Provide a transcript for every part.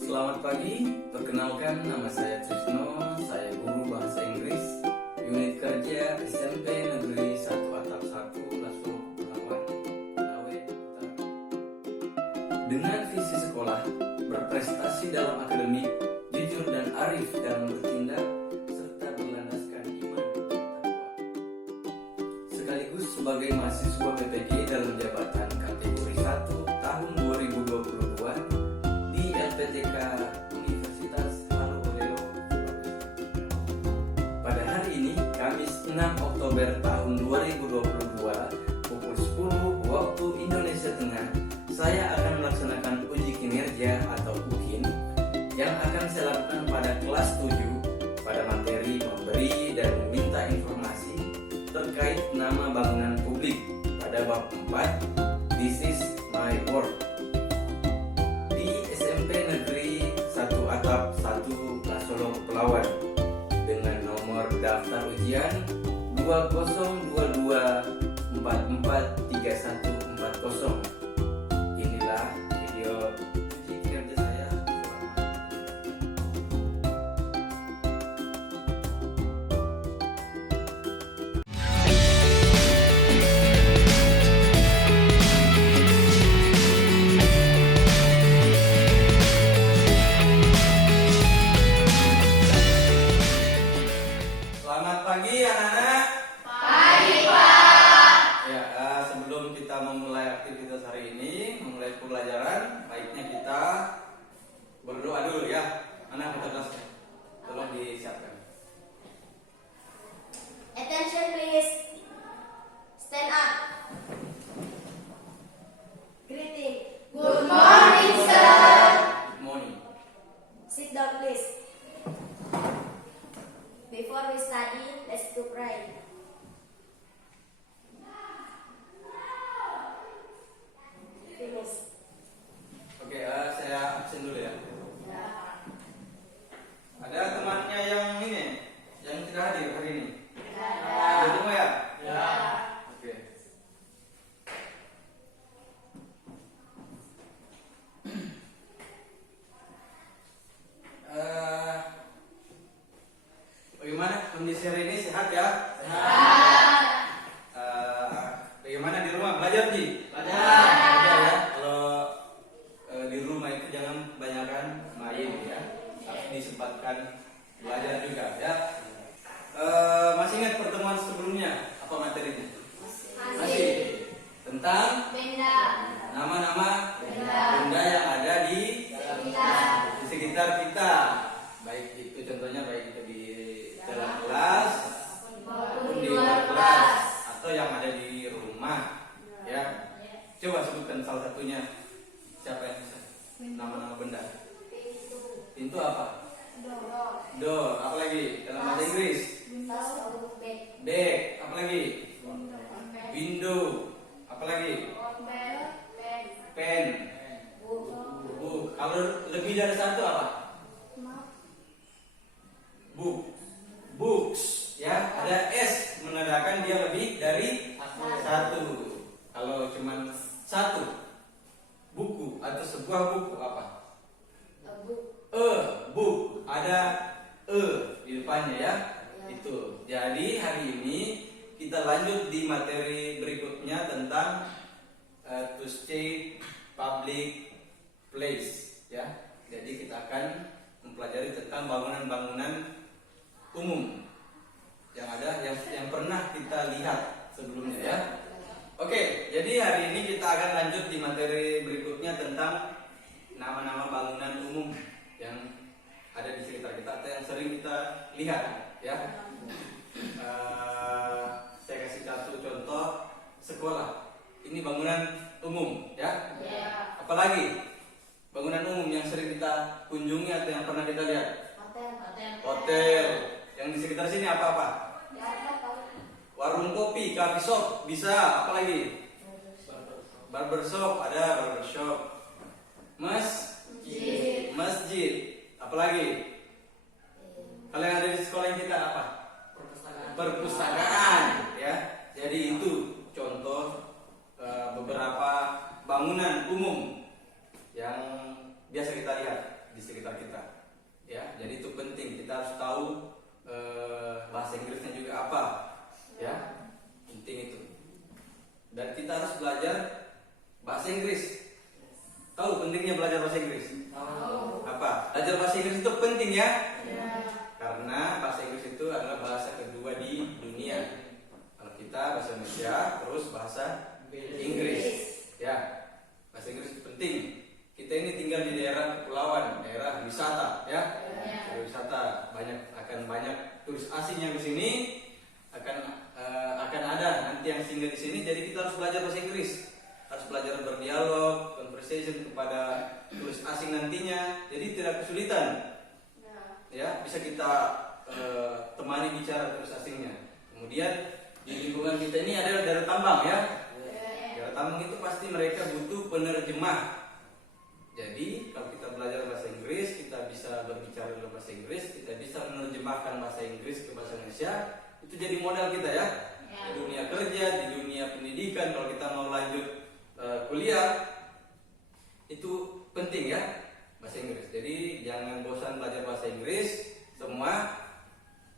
Selamat pagi, perkenalkan nama saya Trisno, saya guru bahasa Inggris, unit kerja SMP Negeri 1 Atap 1, Laslo, Kepulauan, Konawe, Utara. Dengan visi sekolah, berprestasi dalam akademik, jujur dan arif dalam bertindak, serta berlandaskan iman dan takwa. Sekaligus sebagai mahasiswa PPG dalam jabatan kategori 1 tahun 2022, LPTK Universitas Haluoleo. Pada hari ini, Kamis 6 Oktober tahun 2022, pukul 10 waktu Indonesia Tengah, saya akan melaksanakan uji kinerja atau UKIN yang akan saya lakukan pada kelas 7 pada materi memberi dan meminta informasi terkait nama bangunan publik pada bab 4, This is my work. Atap 1 Laslo Kepulauan dengan nomor daftar ujian 2022443140. Inilah video uji kinerja saya. Selamat pagi anak-anak. Pagi, Pak. Ya, sebelum kita memulai aktivitas hari ini, memulai pelajaran, baiknya kita berdoa dulu ya. Mana kata kelasnya? Tolong disiapkan. Attention please. Stand up. Greeting. Good morning, sir. Good morning. Sit down please. Before we study, let's do pray. Finish. Oke, saya absen dulu ya. Ada temannya yang ini, yang tidak hadir hari ini? Ada semua ya? Ya. Oke. Bagaimana kondisi hari ini, sehat ya? Sehat. Bagaimana di rumah, belajar Ji? Belajar. Ya. Kalau di rumah itu jangan kebanyakan main ya, harus disempatkan belajar juga ya. Masih ingat pertemuan sebelumnya apa materinya? Masih. Tentang Benda. nama-nama Benda. benda yang ada di Kita. sekitar kita. Baik itu contohnya, baik itu di dalam kelas maupun di luar kelas atau yang ada di rumah ya. Coba sebutkan salah satunya. Siapa yang bisa? Nama-nama benda. Pintu apa? Door. Apa lagi dalam bahasa Inggris? Bag. Apa lagi? Window. Apa lagi? Pen. Book. Kalau lebih dari satu apa? Book. Books. Ya, ada S menandakan dia lebih dari satu. Kalau cuma satu, buku atau sebuah buku apa? Book. Ada di depannya ya. Itu. Jadi hari ini kita lanjut di materi berikutnya tentang to stay public place ya. Jadi kita akan mempelajari tentang bangunan-bangunan umum yang ada yang pernah kita lihat sebelumnya ya. Oke, jadi hari ini kita akan lanjut di materi berikutnya tentang nama-nama bangunan umum yang ada di sekitar kita atau yang sering kita lihat ya. Saya kasih satu contoh sekolah. Ini bangunan umum ya. Apalagi bangunan umum yang sering kita kunjungi atau yang pernah kita lihat? Hotel. Yang di sekitar sini apa-apa? Warung kopi, coffee shop, bisa. Apa lagi? Barbershop, ada barbershop. Masjid. Apa lagi? Kalau yang ada di sekolah kita apa? Perpustakaan ya. Jadi itu contoh beberapa bangunan umum yang biasa kita lihat di sekitar yang singgah di sini, jadi kita harus belajar bahasa Inggris, harus belajar berdialog, conversation kepada turis asing nantinya. Jadi tidak kesulitan, ya bisa kita temani bicara turis asingnya. Kemudian di lingkungan kita ini ada daerah tambang ya. Daerah tambang itu pasti mereka butuh penerjemah. Jadi kalau kita belajar bahasa Inggris, kita bisa berbicara dalam bahasa Inggris, kita bisa menerjemahkan bahasa Inggris ke bahasa Indonesia. Itu jadi modal kita ya. Di dunia kerja, di dunia pendidikan, kalau kita mau lanjut kuliah, itu penting ya bahasa Inggris. Jadi jangan bosan belajar bahasa Inggris. Semua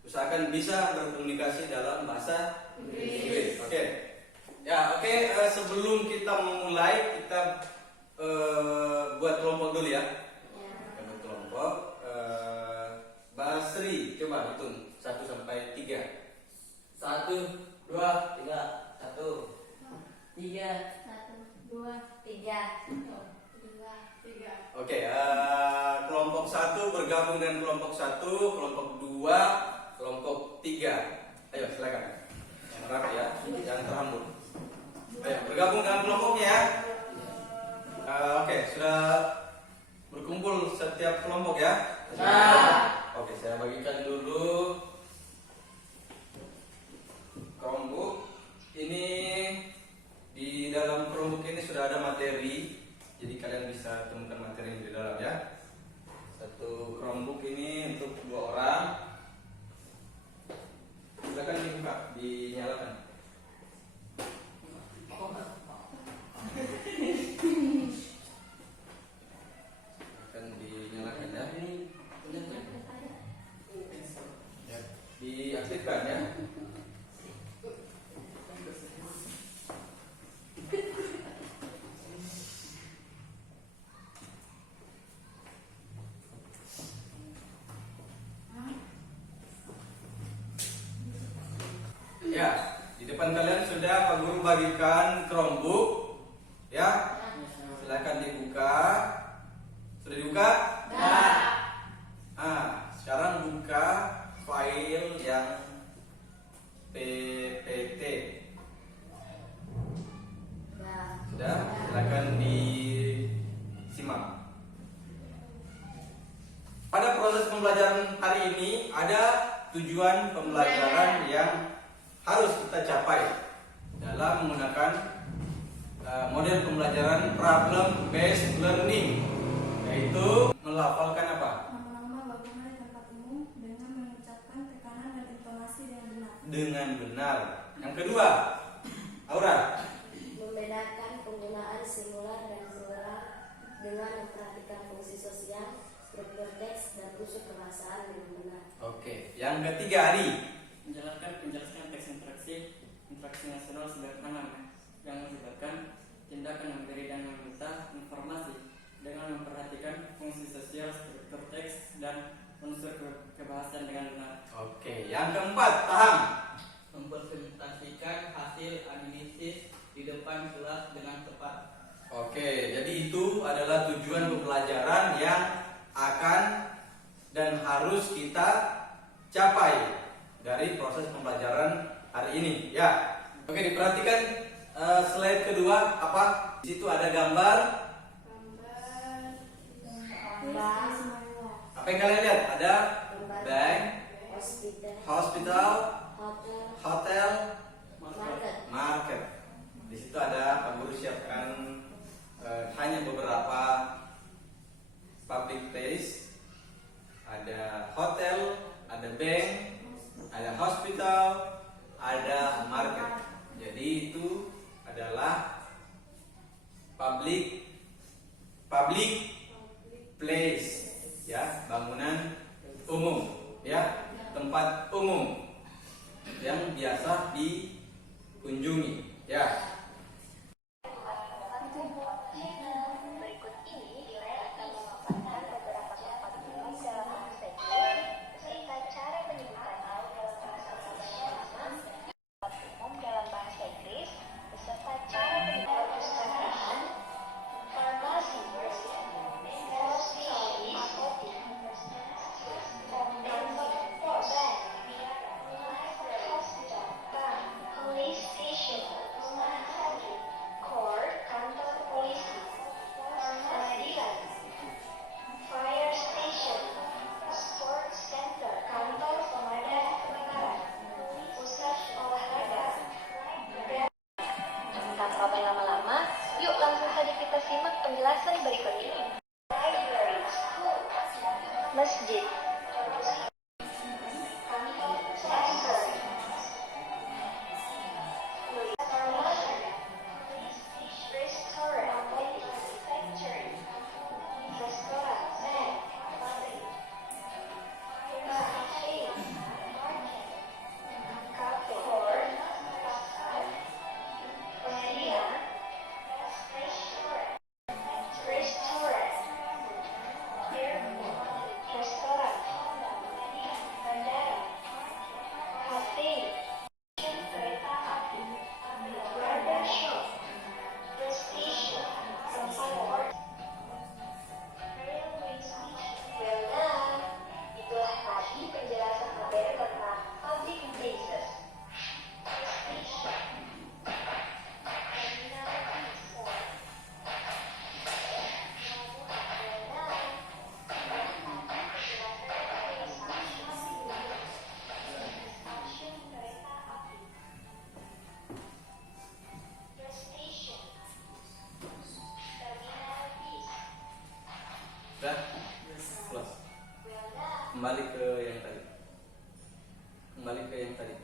usahakan bisa berkomunikasi dalam bahasa Inggris. Oke. Ya, oke. Sebelum kita memulai, kita buat kelompok dulu ya. Kita buat kelompok. Basri, coba hitung 1 sampai 3. 1, 2, 3, 1, 3. 1, 2, 3. 2, 3. Oke, kelompok 1 bergabung dengan kelompok 1, kelompok 2, kelompok 3. Ayo silakan. Yang rapi ya, jangan terhambur. Ayo bergabung dengan kelompoknya ya. Oke, sudah berkumpul setiap kelompok ya. Oke, saya bagikan dulu Chromebook. Ini di dalam Chromebook ini sudah ada materi, jadi kalian bisa temukan materi di dalam ya. Satu Chromebook ini untuk 2 orang. Silakan dibuka, dinyalakan. Akan dinyalakan ya. Ya, diaktifkan ya. Ya, di depan kalian sudah Pak Guru bagikan Chromebook. Ya, silakan dibuka. Sudah dibuka? Sekarang buka file yang PPT. Sudah, silakan disimak. Pada proses pembelajaran hari ini ada tujuan pembelajaran yang harus kita capai dalam menggunakan model pembelajaran problem based learning, yaitu melafalkan apa? Nama-nama bangunan di tempat umum dengan mengucapkan tekanan dan intonasi dengan benar. Dengan benar. Yang kedua, Aura. Membedakan penggunaan singular dan plural dengan memperhatikan fungsi sosial, struktur teks, dan unsur kebahasaan dengan benar. Oke. Yang ketiga, Adi. Menjelaskan teks interaksi nasional sederhana yang melibatkan tindakan memberi dan meminta informasi dengan memperhatikan fungsi sosial, struktur teks, dan unsur kebahasaan dengan benar. Oke. Yang keempat, Tahang. Mempresentasikan hasil analisis di depan kelas dengan tepat. Oke, jadi itu adalah tujuan pembelajaran yang akan dan harus kita capai dari proses pembelajaran hari ini. Ya, oke, diperhatikan slide kedua apa? Di situ ada gambar. Apa yang kalian lihat? Ada bank, hospital, hotel, market. Di situ ada Pak Guru siapkan hanya beberapa public place. Ada hotel, ada bank, ada hospital, ada market. Jadi itu adalah public place, ya, bangunan umum, ya, tempat umum yang biasa dikunjungi, ya. Berikut ini akan memaparkan beberapa tempat umum dalam bahasa Inggris beserta cara penyebutan tempat umum dalam bahasa Inggris beserta cara penyebutan perpustakaan, farmasi, police station, Stasiun. The station. Tempat. Railway station. Well done. Itulah tadi penjelasan materi tentang public places. The station. Terminal bis. Well done. Stasiun kereta api. The station. Terminal bis. Udah? Close. Well done. Kembali ke yang tadi.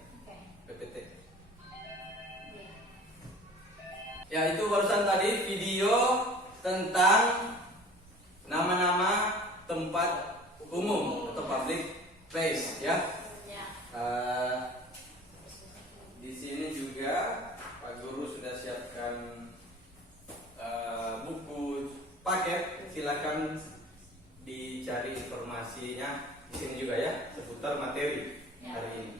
PPT. Ya, itu barusan tadi video tentang nama-nama tempat umum atau public place ya. Di sini juga Pak Guru sudah siapkan buku paket, silakan dicari informasinya di sini juga ya seputar materi hari ini.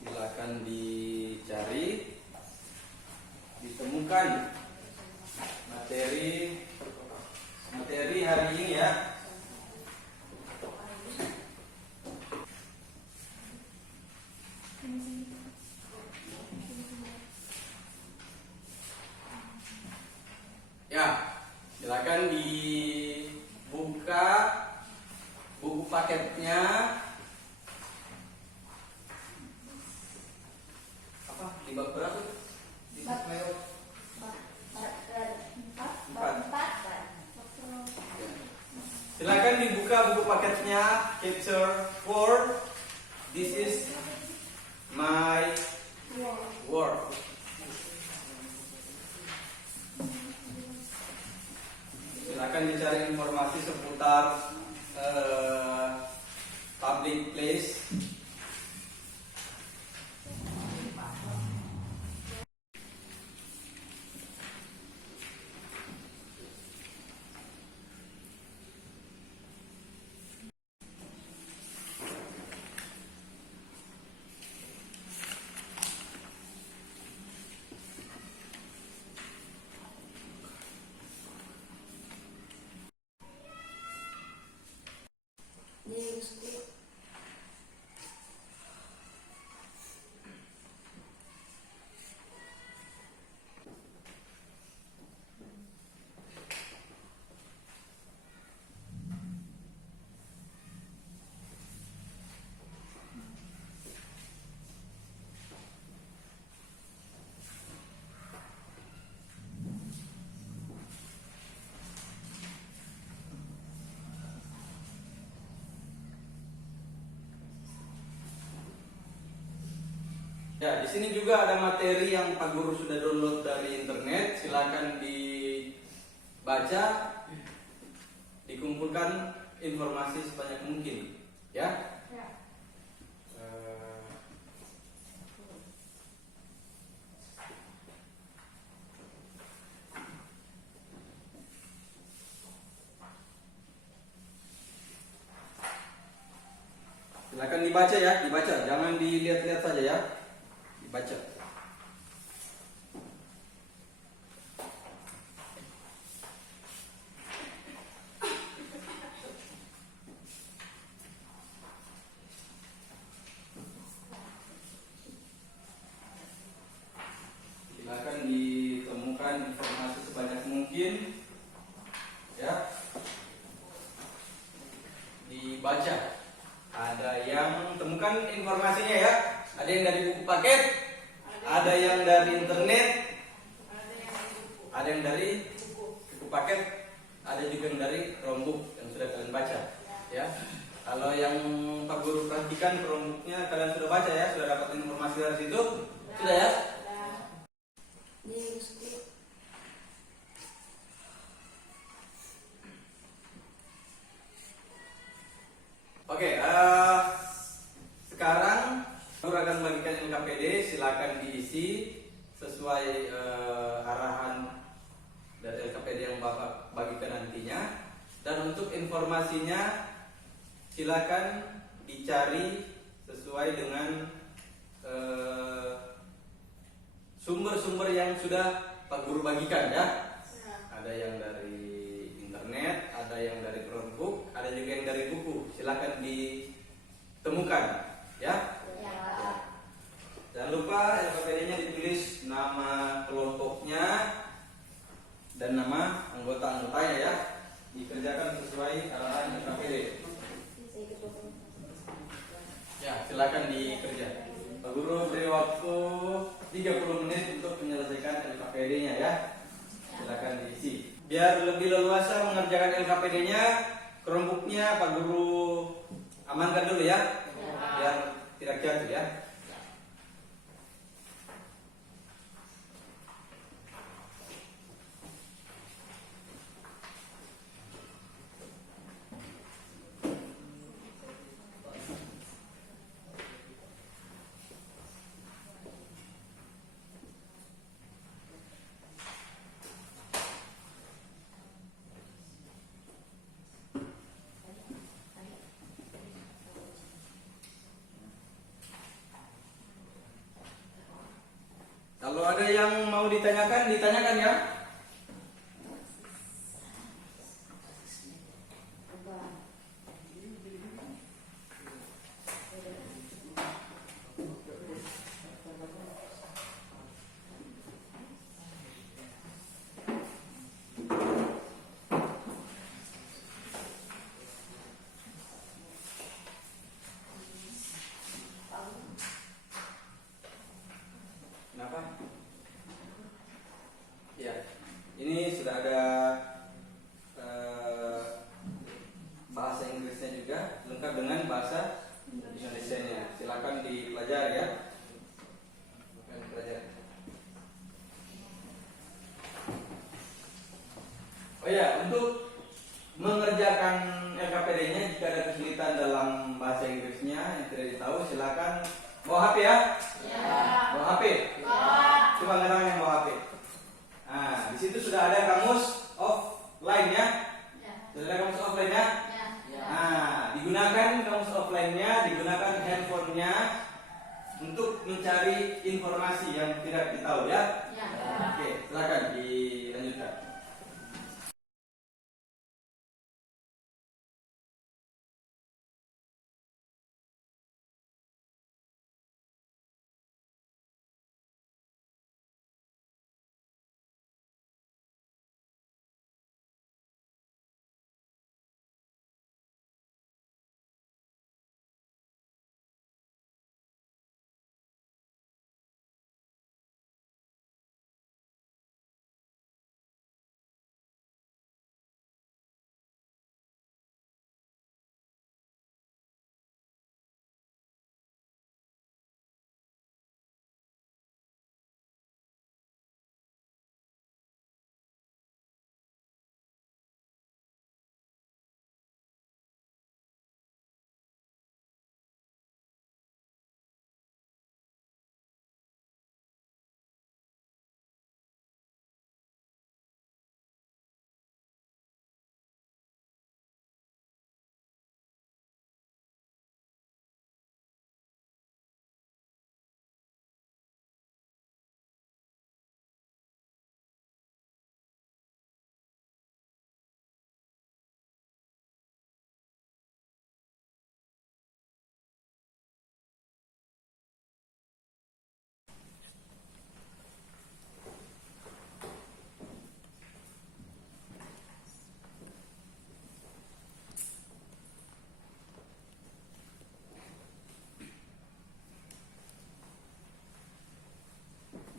Silakan dicari, ditemukan materi hari ini ya. Ya, silakan dibuka buku paketnya. Apa? Di bab berapa? Di bab silakan dibuka buku paketnya, chapter 4. This is my work. Silakan dicari informasi seputar public place. Ya, di sini juga ada materi yang Pak Guru sudah download dari internet. Silakan dibaca, dikumpulkan informasi sebanyak mungkin, ya. Silakan dibaca ya, dibaca, jangan dilihat-lihat saja ya. Baca. Silakan ditemukan informasi sebanyak mungkin ya. Dibaca. Ada yang temukan informasinya ya. Ada yang dari buku paket, ada yang dari internet, ada yang dari buku paket, ada juga yang dari Chromebook yang sudah kalian baca, ya. Kalau yang Pak Guru perhatikan Chromebooknya kalian sudah baca ya, sudah dapat informasi dari situ, sudah ya? Oke, sekarang Guru akan bagikan LKPD, silakan diisi sesuai arahan dari LKPD yang Bapak bagikan nantinya. Dan untuk informasinya silakan dicari sesuai dengan sumber-sumber yang sudah Pak Guru bagikan ya. Ada yang dari internet, ada yang dari Chromebook, ada juga yang dari buku. Silakan ditemukan ya. Jangan lupa LKPD-nya ditulis nama kelompoknya dan nama anggota-anggotanya ya. Dikerjakan sesuai arahan LKPD. Ya, silakan dikerja. Pak Guru beri waktu 30 menit untuk menyelesaikan LKPD-nya ya. Silakan diisi. Biar lebih leluasa mengerjakan LKPD-nya, Chromebook-nya Pak Guru amankan dulu ya. Biar tidak jatuh ya. Kalau ada yang mau ditanyakan, ditanyakan ya. Kenapa? Ya, ini sudah ada bahasa Inggrisnya juga, lengkap dengan bahasa Indonesianya. Silakan dipelajari ya. Silakan dipelajari. Oh ya, untuk mengerjakan LKPD-nya jika ada kesulitan dalam bahasa Inggrisnya yang tidak tahu, silakan bawa HP ya. Bawa HP. Coba angkat tangan yang bawa HP. Nah, di situ sudah ada kamus offline ya. Sudah ada kamus offline ya. Nah, digunakan kamus offline-nya, digunakan handphonenya untuk mencari informasi yang tidak ditahu ya. Oke, silakan dilanjutkan.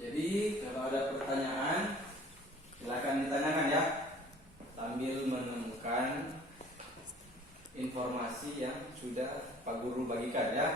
Jadi kalau ada pertanyaan silakan ditanyakan ya, sambil menemukan informasi yang sudah Pak Guru bagikan ya.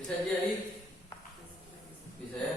Bisa jadi, bisa ya.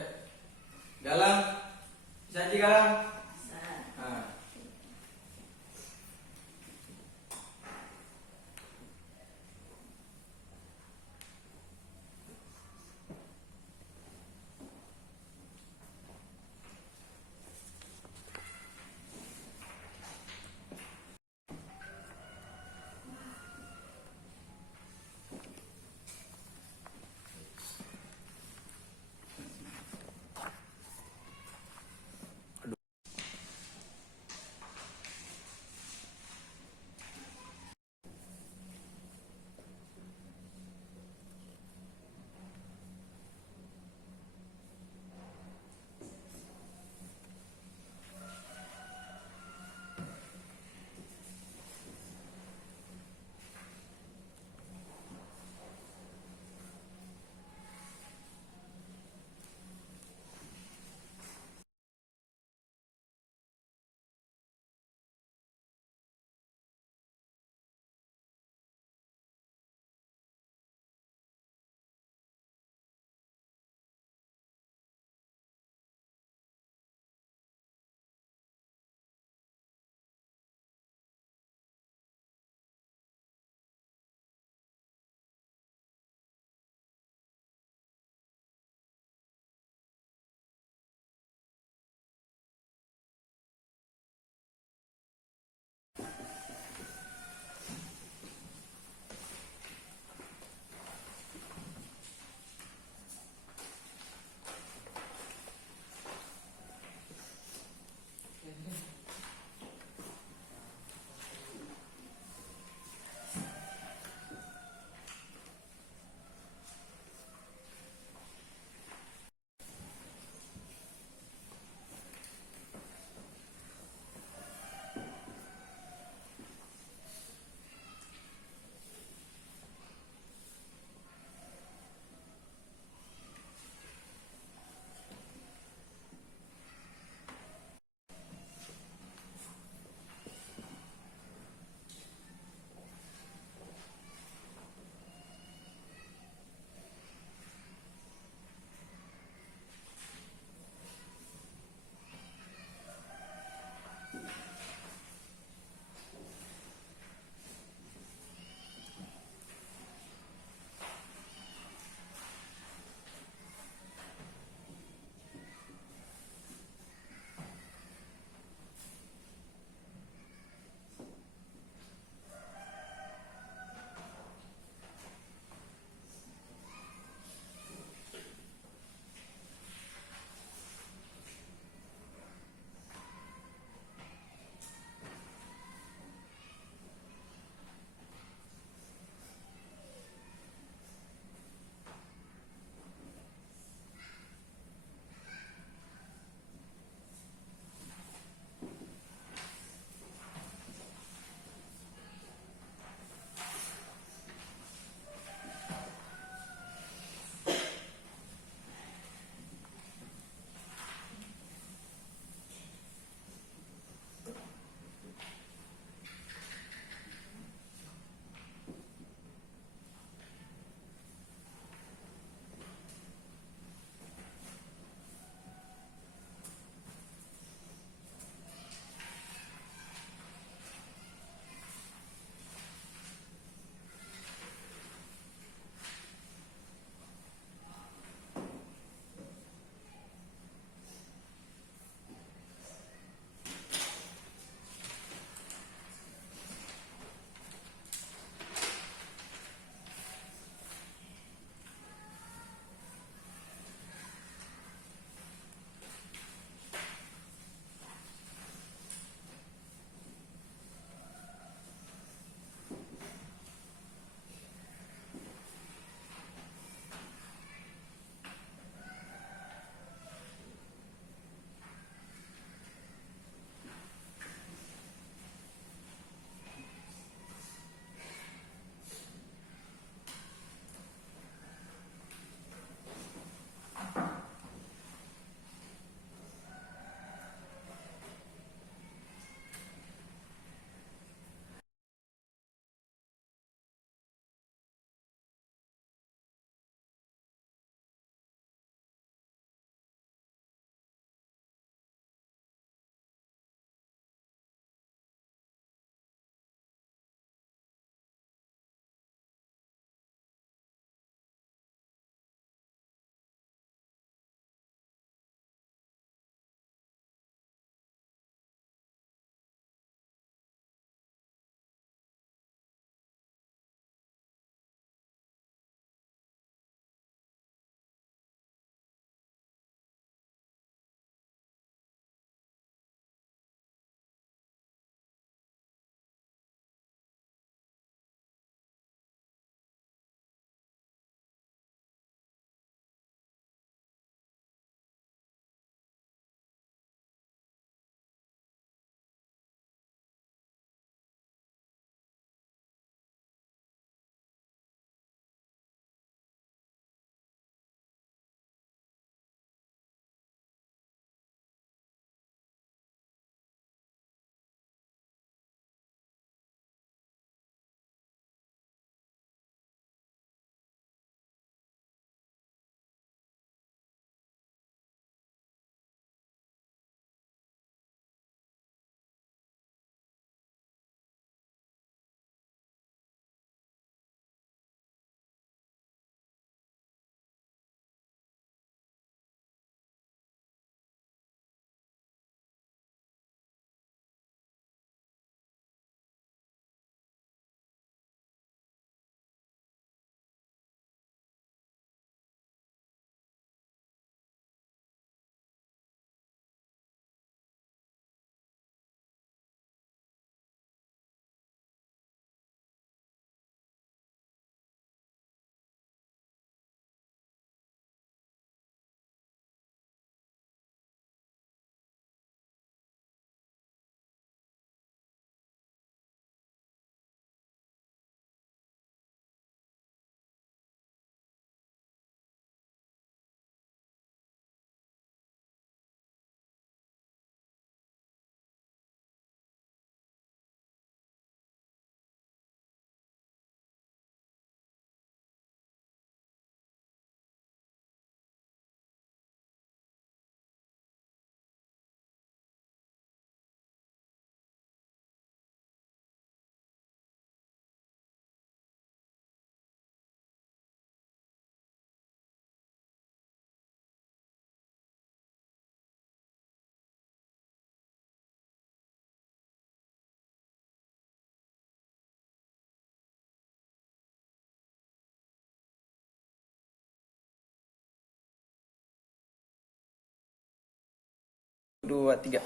2, 3.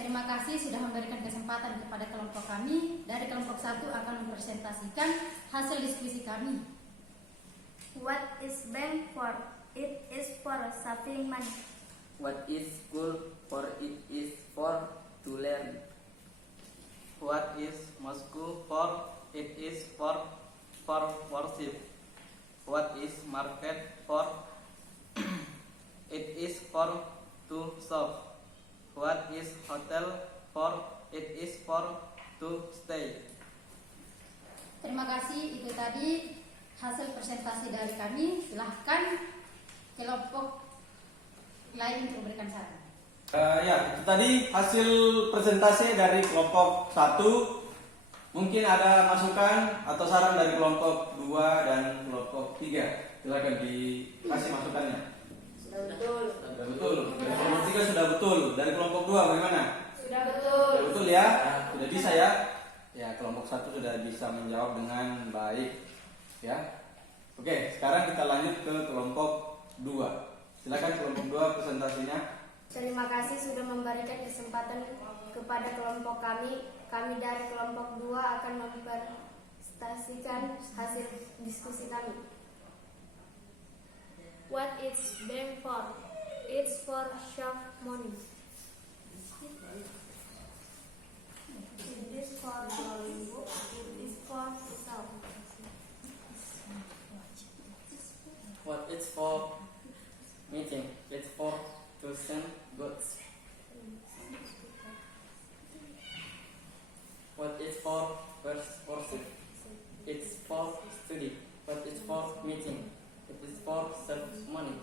Terima kasih sudah memberikan kesempatan kepada kelompok kami. Dari kelompok 1 akan mempresentasikan hasil diskusi kami. What is bank for? It is for saving money. What is school for? It is for to learn. What is Moscow for? It is for worship. What is market for? It is for to shop. What is hotel for? It is for to stay. Terima kasih, itu tadi hasil presentasi dari kami. Silahkan kelompok lain untuk memberikan saran. Ya, itu tadi hasil presentasi dari kelompok 1. Mungkin ada masukan atau saran dari kelompok 2 dan kelompok 3. Silakan dikasih masukannya. Sudah betul. Sudah betul. Dari kelompok 3 sudah betul. Dari kelompok 2 bagaimana? Sudah betul. Sudah betul ya? Sudah bisa ya? Ya, kelompok 1 sudah bisa menjawab dengan baik. Ya. Oke, sekarang kita lanjut ke kelompok 2. Silakan kelompok 2 presentasinya. Terima kasih sudah memberikan kesempatan kepada kelompok kami. Kami dari kelompok 2 akan mempresentasikan hasil diskusi kami. What is bank for? It's for shop money. It is for drawing book. It is for sell. What is for meeting? It's for to send goods. What is for worship? It's for study. What is for meeting? It is for save money.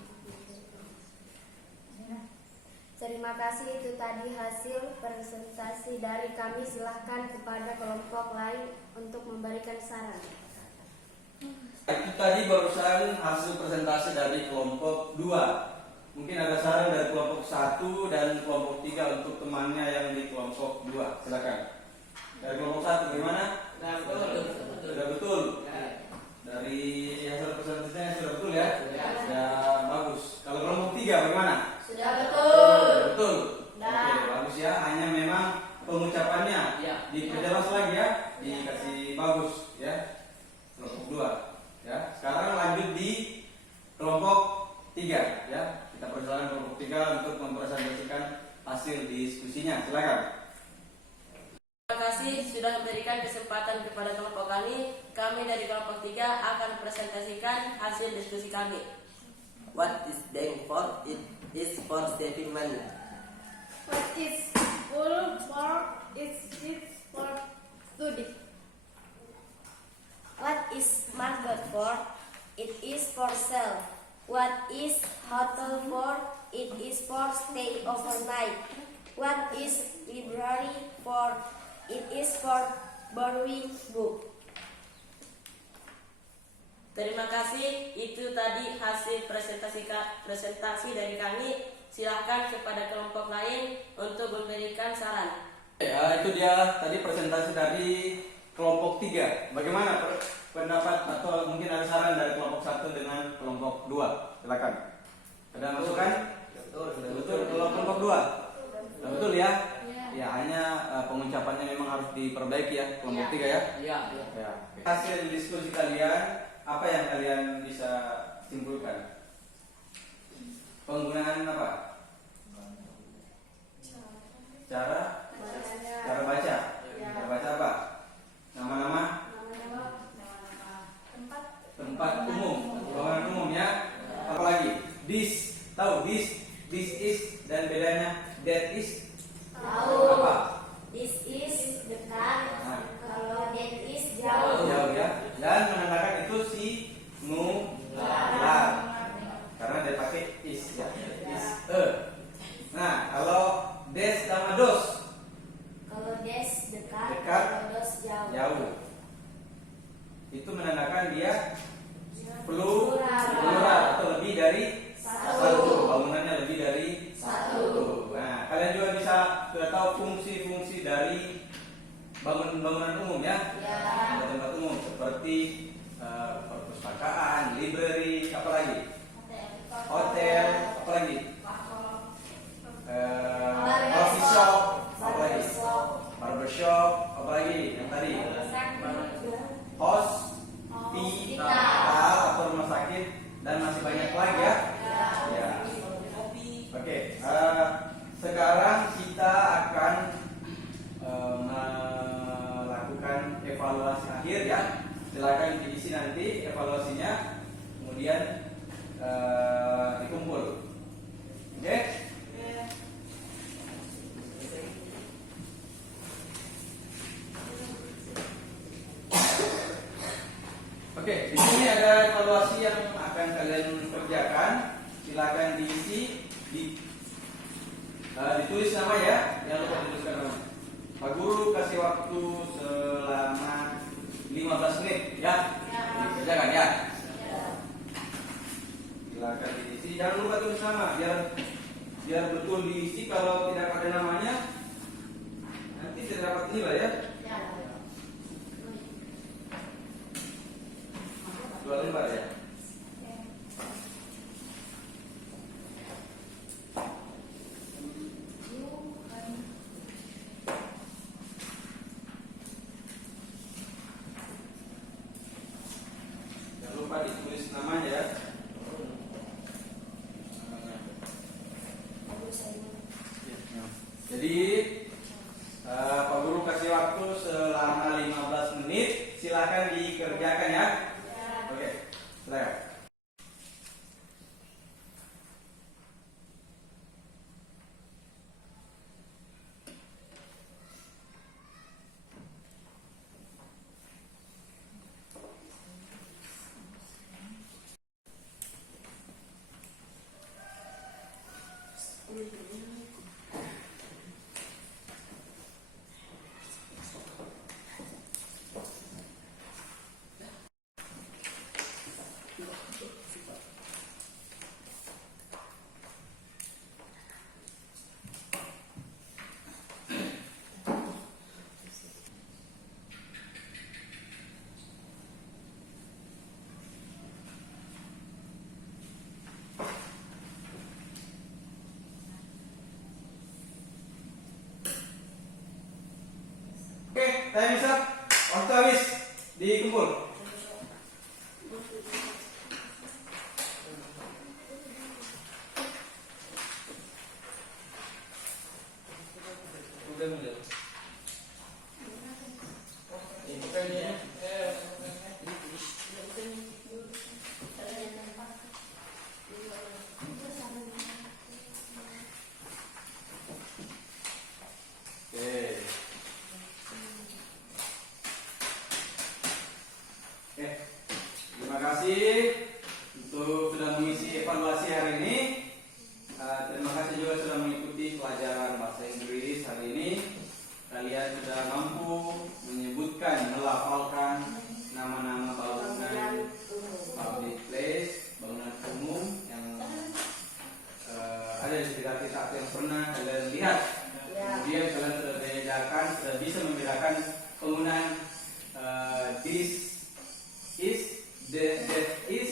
Terima kasih, itu tadi hasil presentasi dari kami. Silahkan kepada kelompok lain untuk memberikan saran. Itu tadi barusan hasil presentasi dari kelompok 2. Mungkin ada saran dari kelompok 1 dan kelompok 3 untuk temannya yang di kelompok 2. Silakan. Dari kelompok 1 bagaimana? Sudah betul. Dari hasil presentasinya sudah betul ya? Sudah bagus. Kalau kelompok 3 bagaimana? Sudah betul. Sudah betul. Oke, bagus ya. Hanya memang pengucapannya diperjelas lagi ya, dikasih bagus ya. Kelompok 2 ya. Sekarang lanjut di kelompok 3 ya. Kita perjalanan kelompok 3 untuk mempresentasikan hasil diskusinya. Silakan. Terima kasih sudah memberikan kesempatan kepada kelompok kami. Kami dari kelompok 3 akan presentasikan hasil diskusi kami. What is bank for? It is for saving money. What is school for? It's for study. What is market for? It is for sale. What is hotel for? It is for stay overnight. What is library for? It is for borrowing book. Terima kasih, itu tadi hasil presentasi dari kami. Silahkan kepada kelompok lain untuk memberikan saran. Ya, itu dia tadi presentasi dari kelompok 3. Bagaimana pendapat atau mungkin ada saran dari kelompok 1 dengan kelompok 2? Silakan. Ada masukan? Sudah betul. Kalau kelompok 2? Sudah betul ya? Ya, hanya pengucapannya memang harus diperbaiki ya, kelompok 3 ya? Iya. Ya. Hasil diskusi kalian, apa yang kalian bisa simpulkan? Penggunaan apa? Cara baca. Cara baca apa? Nama-nama tempat umum, bangunan umum ya. Apalagi this, tahu this is dan bedanya that is. Tahu. Apa? This is dekat. Nah. Kalau that is jauh. Jauh ya. Dan menandakan itu singular. Karena dia pakai is ya. Is Nah, kalau des sama dos. Kalau des dekat. Dekat. Kalau dos jauh. Jauh. Itu menandakan dia Plural. plural atau lebih dari Satu. Bangunannya lebih dari satu. Nah, kalian juga bisa tahu fungsi-fungsi dari bangunan umum ya. Ya. Tempat umum seperti perpustakaan, library, apa lagi? Hotel, apa lagi? Oke, sekarang kita akan melakukan evaluasi akhir ya. Silakan diisi nanti evaluasinya, kemudian dikumpul. Oke? Oke, di sini ada evaluasi yang akan kalian kerjakan. Silakan diisi, ditulis nama ya, jangan lupa dituliskan nama. Pak Guru kasih waktu selama 15 menit ya, dikerjakan ya. Silakan diisi, jangan lupa tulis nama, biar betul diisi. Kalau tidak ada namanya, nanti tidak dapat nilai ya. Dua lembar ya. Jangan lupa ditulis namanya ya. Jadi Pak Guru kasih waktu selama 15 menit. Silakan dikerjakan ya. Oke, silakan. Oke, time is up. Waktu habis. Dikumpul. Udah mulai. Oke, terima kasih untuk sudah mengisi evaluasi hari ini. Terima kasih juga sudah mengikuti pelajaran bahasa Inggris hari ini. Kalian sudah mampu menyebutkan, melafalkan nama-nama bangunan public place, bangunan umum yang ada di sekitar kita atau yang pernah kalian lihat. Kemudian kalian sudah bisa membedakan penggunaan this is, that is,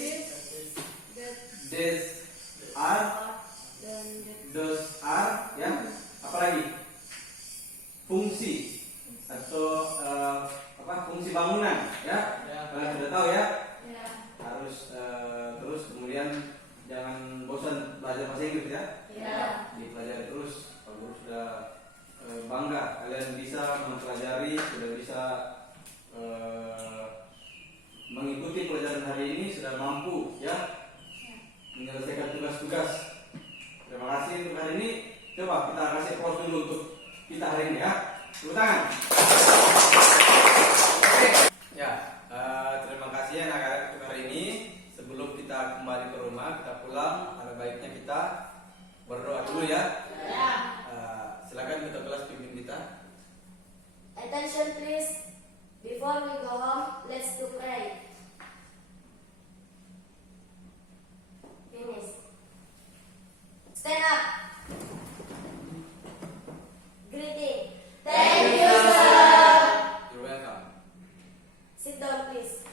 this are, those are, ya. Apalagi fungsi atau fungsi bangunan, ya. Kalian sudah tahu ya. Harus terus kemudian jangan bosan belajar bahasa Inggris ya. Dipelajari terus. Pak Guru sudah bangga kalian bisa mempelajari, sudah bisa mengikuti pelajaran hari ini, sudah mampu ya menyelesaikan tugas-tugas. Terima kasih untuk hari ini. Coba kita kasih pause dulu untuk kita hari ini ya. Tepuk tangan. Oke. Ya, terima kasih anak-anak untuk hari ini. Sebelum kita kembali ke rumah, kita pulang, ada baiknya kita berdoa dulu ya. Silakan kita kelas pimpin kita. Attention please. Before we go home, let's do pray. Finish. Stand up. Greeting. Thank you, sir. You're welcome. Sit down, please.